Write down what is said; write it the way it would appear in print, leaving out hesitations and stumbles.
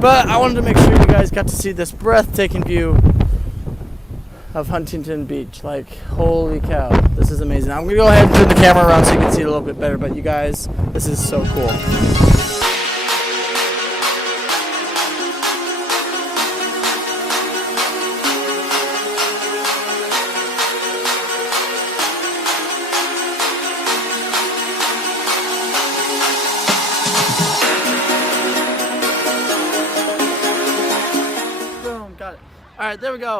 But I wanted to make sure you guys got to see this breathtaking view of Huntington Beach. Like, holy cow, this is amazing. I'm gonna go ahead and turn the camera around so you can see it a little bit better, but you guys, this is so cool. Boom, got it. All right, there we go.